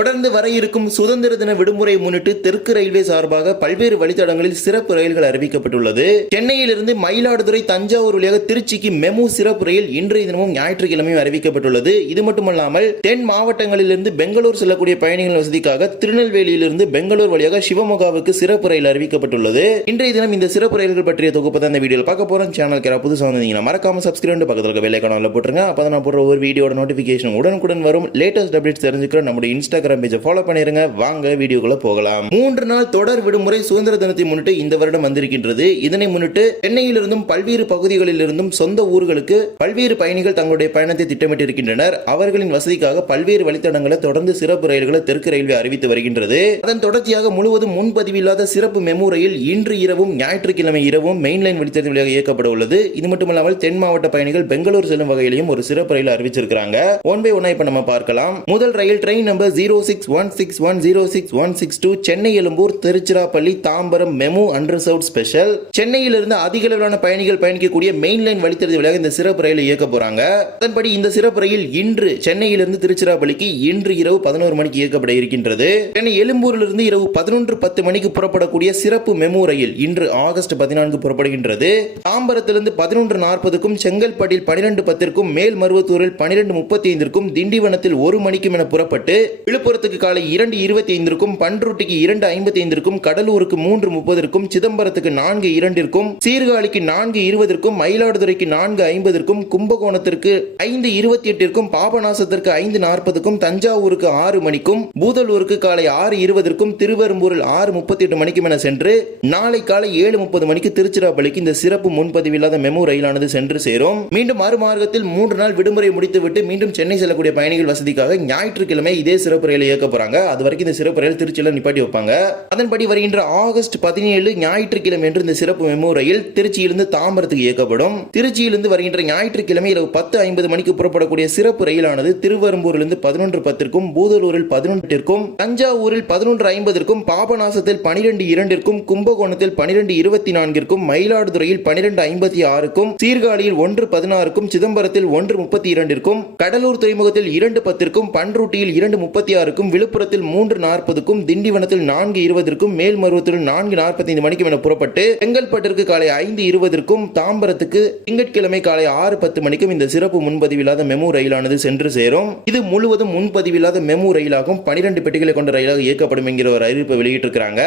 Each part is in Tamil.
தொடர்ந்து வர இருக்கும் சுதந்திர தின விடுமுறை முன்னிட்டு தெற்கு ரயில்வே சார்பாக பல்வேறு வழித்தடங்களில் சிறப்பு ரயில்கள் அறிவிக்கப்பட்டுள்ளது. சென்னையிலிருந்து மயிலாடுதுறை தஞ்சாவூர் வழியாக திருச்சிக்கு மெமு சிறப்பு ரயில் இன்றைய தினமும் ஞாயிற்றுக்கிழமையும் அறிவிக்கப்பட்டுள்ளது. இது மட்டுமல்லாமல் தென் மாவட்டங்களிலிருந்து பெங்களூர் செல்லக்கூடிய பயணிகள் வசதிக்காக திருநெல்வேலியிலிருந்து பெங்களூர் வழியாக சிவமொகாவுக்கு சிறப்பு ரயில் அறிவிக்கப்பட்டுள்ளது. இன்றைய தினம் இந்த சிறப்பு ரயில்கள் பற்றிய தொகுப்பு தான் இந்த வீடியோவில் பார்க்க போறோம். சேனல் கேரா புதுசாக வந்தீங்கன்னா மறக்காம சப்ஸ்கிரைப் பக்கத்தில் இருக்க வெள்ளை கணவில் போட்டுருங்க. அப்போ நான் போடுற ஒரு வீடியோட நோட்டிஃபிகேஷன் உடனுக்குடன் வரும். லேட்டஸ்ட் அப்டேட்ஸ் தெரிஞ்சுக்கிற நம்முடைய இன்ஸ்டா இன்ஸ்டாகிராம் பேஜை ஃபாலோ பண்ணிருங்க. வாங்க வீடியோக்குள்ள போகலாம். மூன்று நாள் தொடர் விடுமுறை சுதந்திர தினத்தை முன்னிட்டு இந்த வருடம் வந்திருக்கின்றது. இதனை முன்னிட்டு சென்னையிலிருந்தும் பல்வேறு பகுதிகளிலிருந்தும் சொந்த ஊர்களுக்கு பல்வேறு பயணிகள் தங்களுடைய பயணத்தை திட்டமிட்டிருக்கின்றனர். அவர்களின் வசதிக்காக பல்வேறு வழித்தடங்களை தொடர்ந்து சிறப்பு ரயில்களை தெற்கு ரயில்வே அறிவித்து வருகின்றது. அதன் தொடர்ச்சியாக முழுவதும் முன்பதிவில்லாத சிறப்பு மெமு ரயில் இன்று இரவும் ஞாயிற்றுக்கிழமை இரவும் மெயின்லைன் வழித்தடம் வழியாக இயக்கப்பட உள்ளது. இது மட்டுமல்லாமல் தென் மாவட்ட பயணிகள் பெங்களூர் செல்லும் வகையிலும் ஒரு சிறப்பு ரயில் அறிவிச்சிருக்காங்க ஒன் பை ஒன்னா இப்ப நம்ம பார்க்கலாம். முதல் ரயில் train number zero zero six one six one zero six one six two Chennai Egmore Tiruchirappalli Tambaram MEMU unreserved special. சென்னையிலிருந்து அதிக அளவிலான பயணிகள் பயணிக்கக்கூடிய மெயின் லைன் வழித்தடத்தை வழியாக இந்த சிறப்பு ரயில் இயக்க போறாங்க. அதன்படி இந்த சிறப்பு ரயில் இன்று சென்னையிலிருந்து திருச்சிராப்பள்ளிக்கு இன்று இரவு பதினோரு மணிக்கு இயக்கப்பட இருக்கின்றது. சென்னை எழும்பூரிலிருந்து இரவு பதினொன்று பத்து மணிக்கு புறப்படக்கூடிய சிறப்பு மெமு ரயில் இன்று ஆகஸ்ட் பதினான்கு புறப்படுகின்றது. தாம்பரத்திலிருந்து பதினொன்று நாற்பதுக்கும் செங்கல்பட்டில் பனிரெண்டு பத்திற்கும் மேல் மருவத்தூரில் பனிரெண்டு முப்பத்தி ஐந்திற்கும் திண்டிவனத்தில் ஒரு மணிக்கும் என புறப்பட்டு விழுப்புரத்துக்கு காலை இரண்டு இருபத்தி ஐந்திற்கும் பன்ருட்டிக்கு இரண்டு ஐம்பத்தி ஐந்திற்கும் கடலூருக்கு மூன்று முப்பதற்கும் சிதம்பரத்துக்கு நான்கு இரண்டிற்கும் சீர்காழிக்கு நான்கு இருபதற்கும் மயிலாடுதுறைக்கு நான்கு ஐம்பதற்கும் கும்பகோணத்திற்கு ஐந்து இருபத்தி எட்டிற்கும் பாபநாசத்திற்கு ஐந்து நாற்பதுக்கும் தஞ்சாவூருக்கு ஆறு மணிக்கும் பூதலூருக்கு காலை ஆறு இருபதற்கும் திருவெரும்பூரில் ஆறு முப்பத்தி எட்டு மணிக்கும் என சென்று நாளை காலை ஏழு முப்பது மணிக்கு திருச்சிராப்பள்ளிக்கு இந்த சிறப்பு முன்பதிவில்லாத மெமு ரயிலானது சென்று சேரும். மீண்டும் மறுமார்க்கத்தில் மூன்று நாள் விடுமுறை முடித்துவிட்டு மீண்டும் சென்னை செல்லக்கூடிய பயணிகள் வசதிக்காக ஞாயிற்றுக்கிழமை இதே சிறப்பு ரயிலை இயக்க போறாங்க. அது வரைக்கும் இந்த சிறப்பு ரயில் திருச்சியில் நிப்பாட்டி வைப்பாங்க. அதன்படி வருகின்ற ஆகஸ்ட் பதினேழு ஞாயிற்றுக்கிழமை என்று இந்த சிறப்பு மெமோ ரயில் திருச்சியிலிருந்து தாம்பரத்துக்கு இயக்கப்படும். திருச்சியிலிருந்து வருகின்ற ஞாயிற்றுக்கிழமை இரவு பத்து ஐம்பது மணிக்கு புறப்படக்கூடிய சிறப்பு ரயிலானது திருவெரும்பூரிலிருந்து பதினொன்று பத்திற்கும் பூதலூரில் பதினொன்றிற்கும் தஞ்சாவூரில் பதினொன்று ஐம்பதற்கும் பாபநாசத்தில் பனிரெண்டு இரண்டிற்கும் கும்பகோணத்தில் பனிரெண்டு இருபத்தி நான்கிற்கும் மயிலாடுதுறையில் பனிரெண்டு ஐம்பத்தி ஆறுக்கும் சீர்காழியில் ஒன்று பதினாறுக்கும் சிதம்பரத்தில் ஒன்று முப்பத்தி இரண்டிற்கும் கடலூர் துறைமுகத்தில் இரண்டு பத்திற்கும் பன்ருட்டியில் இரண்டு முப்பத்தி ஆறு இருபத்தாறுக்கும் விழுப்புரத்தில் மூன்று நாற்பதுக்கும் திண்டிவனத்தில் நான்கு இருபதற்கும் மேல்மருவத்தில் நான்கு நாற்பத்தைந்து மணிக்கும் என புறப்பட்டு செங்கல்பட்டிற்கு காலை ஐந்து இருபதற்கும் தாம்பரத்துக்கு திங்கட்கிழமை காலை ஆறு பத்து மணிக்கும் இந்த சிறப்பு முன்பதிவில்லாத மெமு ரயிலானது சென்று சேரும். இது முழுவதும் முன்பதிவில்லாத மெமு ரயிலாகும் பனிரெண்டு பெட்டிகளை கொண்ட ரயிலாக இயக்கப்படும் என்கிற ஒரு அறிவிப்பை வெளியிட்டிருக்கிறாங்க.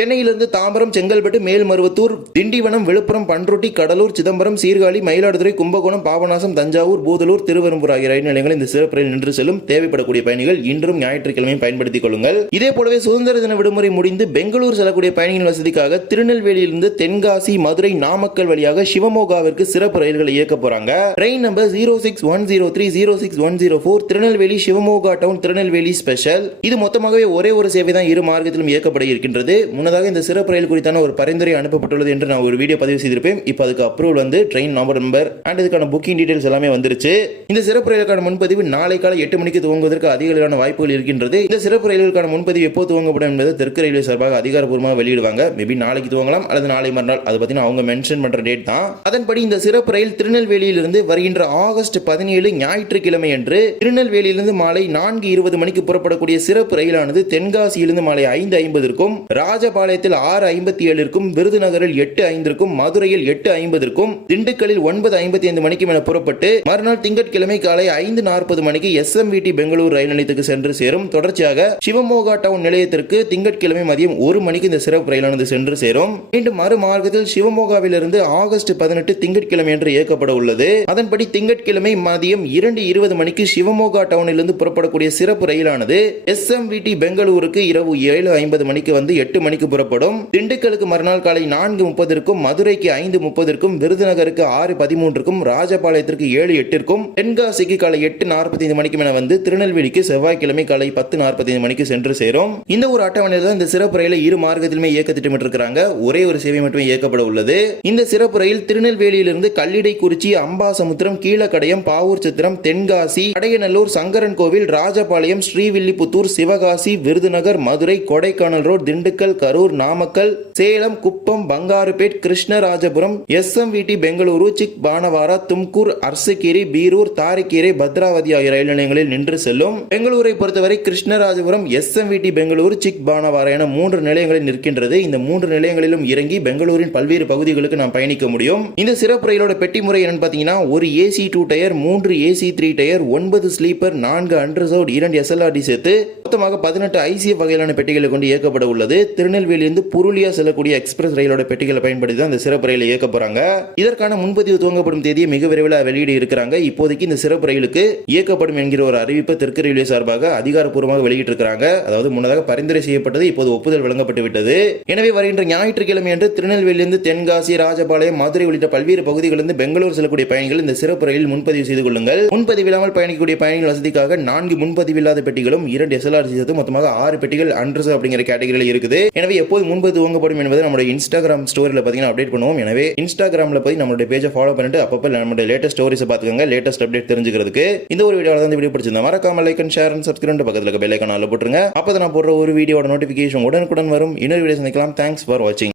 சென்னையிலிருந்து தாம்பரம் செங்கல்பட்டு மேல்மருவத்தூர் திண்டிவனம் விழுப்புரம் பன்ருட்டி கடலூர் சிதம்பரம் சீர்காழி மயிலாடுதுறை கும்பகோணம் பாபநாசம் தஞ்சாவூர் பூதலூர் திருவெரும்பூர் ஆகிய ரயில் நிலையங்கள் இந்த சிறப்பு ரயில் நின்று செல்லும். தேவைப்படக்கூடிய பயணிகள் இன்றும் ஞாயிற்று ஞாயிற்றுக்கிழமையும் பயன்படுத்திக் கொள்ளுங்கள். இதே போலவே சுதந்திர தின விடுமுறை முடிந்து பெங்களூர் செல்லக்கூடிய பயணிகள் வசதிக்காக திருநெல்வேலியிலிருந்து தென்காசி மதுரை நாமக்கல் வழியாக சிவமோகாவிற்கு சிறப்பு ரயில்களை இயக்க போறாங்க. Train number zero six one zero three zero six one zero four Tirunelveli Shivamogga town Tirunelveli special இது மொத்தமாகவே ஒரே ஒரு சேவை தான் இரு மார்க்கத்திலும் இயக்கப்பட இருக்கின்றது. முன்னதாக இந்த சிறப்பு ரயில் குறித்தான ஒரு பரிந்துரை அனுப்பப்பட்டுள்ளது என்று நான் ஒரு வீடியோ பதிவு செய்திருப்பேன். இப்போ அதுக்கு அப்ரூவல் வந்து ட்ரெயின் நம்பர் நம்பர் அண்ட் இதுக்கான புக்கிங் டீடைல்ஸ் எல்லாமே வந்துருச்சு. இந்த சிறப்பு ரயிலுக்கான முன்பதிவு நாளை காலை எட்டு மணிக்கு துவங்குவதற்கு அதிக அளவிலான வாய்ப்புகள் இருக்கின்றது. இந்த சிறப்பு ரயில்களுக்கான முன்பதிவு எப்போ துவங்கப்படும் என்பது தெற்கு ரயில்வே சார்பாக அதிகாரப்பூர்வமாக வெளியிடுவாங்க. மேபி நாளைக்கு துவங்கலாம் அல்லது நாளை மறுநாள். அதை பற்றின அவங்க மென்ஷன் பண்ற டேட் தான். அதன்படி இந்த சிறப்பு ரயில் திருநெல்வேலியிலிருந்து வருகின்ற ஆகஸ்ட் பதினேழு ஞாயிற்றுக்கிழமை அன்று திருநெல்வேலியிலிருந்து மாலை நான்கு இருபது மணிக்கு புறப்படக்கூடிய சிறப்பு ரயிலானது தென்காசியிலிருந்து மாலை ஐந்து ஐம்பதற்கும் ராஜபாளையத்தில் ஆறு ஐம்பத்தி ஏழிற்கும் விருதுநகரில் எட்டு ஐந்திற்கும் மதுரையில் எட்டு ஐம்பதற்கும் திண்டுக்கல்லில் ஒன்பது ஐம்பத்தி ஐந்து மணிக்கும் என புறப்பட்டு மறுநாள் திங்கட்கிழமை காலை ஐந்து நாற்பது மணிக்கு எஸ்எம்விடி பெங்களூர் ரயில் நிலையத்துக்கு சென்று சேரும். மேலும் தொடர்ச்சியாக சிவமோகா டவுன் நிலையத்திற்கு திங்கட்கிழமை மதியம் ஒரு மணிக்கு இந்த சிறப்பு ரயிலானது சென்று சேரும். மீண்டும் மறுமார்க்கத்தில் சிவமோகாவிலிருந்து ஆகஸ்ட் பதினெட்டு திங்கட்கிழமை என்று இயக்கப்பட உள்ளது. அதன்படி திங்கட்கிழமை மதியம் இரண்டு இருபது மணிக்கு சிவமோகா டவுனிலிருந்து புறப்படக்கூடிய சிறப்பு ரயிலானது எஸ் எம் வி டி பெங்களூருக்கு இரவு ஏழு ஐம்பது மணிக்கு வந்து எட்டு மணிக்கு புறப்படும். திண்டுக்கலுக்கு மறுநாள் காலை நான்கு முப்பதற்கும் மதுரைக்கு ஐந்து முப்பதற்கும் விருதுநகருக்கு ஆறு பதிமூன்றுக்கும் ராஜபாளையத்திற்கு ஏழு எட்டிற்கும் தென்காசிக்கு காலை எட்டு நாற்பத்தி ஐந்து மணிக்கும் என வந்து திருநெல்வேலிக்கு செவ்வாய்க்கிழமை காலை காலை பத்து நாற்பத்தைந்து மணிக்கு சென்று சேரும். இந்த ஒரு அட்டவணையில் தான் இந்த சிறப்பு ரயிலை இரு மார்க்கத்திலுமே இயக்க திட்டமிட்டிருக்கிறாங்க. ஒரே ஒரு சேவை மட்டுமே இயக்கப்பட உள்ளது. இந்த சிறப்பு ரயில் திருநெல்வேலியிலிருந்து கல்லிடை குறிச்சி அம்பாசமுத்திரம் கீழக்கடையம் பாவூர் சித்திரம் Tenkasi Kadayanallur Sankaran Kovil Rajapalayam Srivilliputhur Sivakasi Virudhunagar Madurai Kodaikanal road Dindigul Karur Namakkal Salem Kuppam Bangarapet Krishnarajapuram S M V T Bengaluru Chik Banavara Tumkur Arsikere Birur Tarikere Bhadravati ஆகிய ரயில் நிலையங்களில் நின்று செல்லும். பெங்களூரை பொறுத்தவரை மதுரை கிருஷ்ணராஜபுரம் எஸ்எம்விடி பெங்களூரு சிக் பானவாரா என மூன்று நிலையங்களில் நிற்கின்றது. இந்த மூன்று நிலையங்களிலும் இறங்கி பெங்களூரின் பல்வேறு பகுதிகளுக்கு நாம் பயணிக்க முடியும். இந்த சிறப்பு ரயிலோட பெட்டி முறை என்னன்னு பார்த்தீங்கன்னா ஒரு ஏசி டூ டயர் மூன்று ஏசி த்ரீ டயர் ஒன்பது ஸ்லீப்பர் நான்கு அண்டர்சவுட் இரண்டு எஸ்எல்ஆர்டி சேர்த்து மொத்தமாக பதினெட்டு ஐசிஎஃப் வகையிலான பெட்டிகளை கொண்டு இயக்கப்பட உள்ளது. திருநெல்வேலியிலிருந்து புருளியா செல்லக்கூடிய எக்ஸ்பிரஸ் ரயிலோட பெட்டிகளை பயன்படுத்தி தான் இந்த சிறப்பு ரயிலை இயக்க போறாங்க. இதற்கான முன்பதிவு துவங்கப்படும் தேதியை மிக விரைவில் வெளியிட இருக்கிறாங்க. இப்போதைக்கு இந்த சிறப்பு ரயிலுக்கு இயக்கப்படும் என்கிற ஒரு அறிவிப்பு தெற்கு ரயில்வே சார்பாக அதிகாரப்பூர்வமாக வெளியிட்டிருக்கிறாங்க. அதாவது முன்னதாக பரிந்துரை செய்யப்பட்டது இப்போது ஒப்புதல் வழங்கப்பட்டு விட்டது. எனவே வருகின்ற ஞாயிற்றுக்கிழமை அன்று திருநெல்வேலியிலிருந்து தென்காசி ராஜபாளையம் மதுரை உள்ளிட்ட பல்வேறு பகுதிகளிலிருந்து பெங்களூர் செல்லக்கூடிய பயணிகள் இந்த சிறப்பு ரயில் முன்பதிவு செய்து கொள்ளுங்கள். முன்பதிவில்லாமல் பயணிக்கக்கூடிய பயணிகள் வசதிக்காக நான்கு முன்பதிவில்லாத பெட்டிகளும் இரண்டு எஸ்எல்ஆர் சேர்த்து மொத்தமாக ஆறு பெட்டிகள் அன்ரஸ் அப்படிங்கிற கேட்டகரியில் இருக்குது. எனவே எப்போது முன்பதிவு துவங்கப்படும் என்பதை நம்மளுடைய இன்ஸ்டாகிராம் ஸ்டோரியில் பார்த்தீங்கன்னா அப்டேட் பண்ணுவோம். எனவே இன்ஸ்டாகிராமில் போய் நம்மளுடைய பேஜை ஃபாலோ பண்ணிட்டு அப்பப்போ நம்மளுடைய லேட்டஸ்ட் ஸ்டோரிஸை பார்த்துக்கோங்க. லேட்டஸ்ட் அப்டேட் தெரிஞ்சுக்கிறதுக்கு. இந்த ஒரு வீடியோவில் தான் வீடியோ பிடிச்சிருந்தா மறக்காம like and share and subscribe பக்கத்தில் இருக்க பெல் ஐக்கான போட்டுருங்க. அப்போ நான் போடுற ஒரு வீடியோட நோட்டிஃபிகேஷன் உடனுக்குடன் வரும். இன்னொரு வீடியோ சந்திக்கலாம். தேங்க்ஸ் ஃபார் வாட்சிங்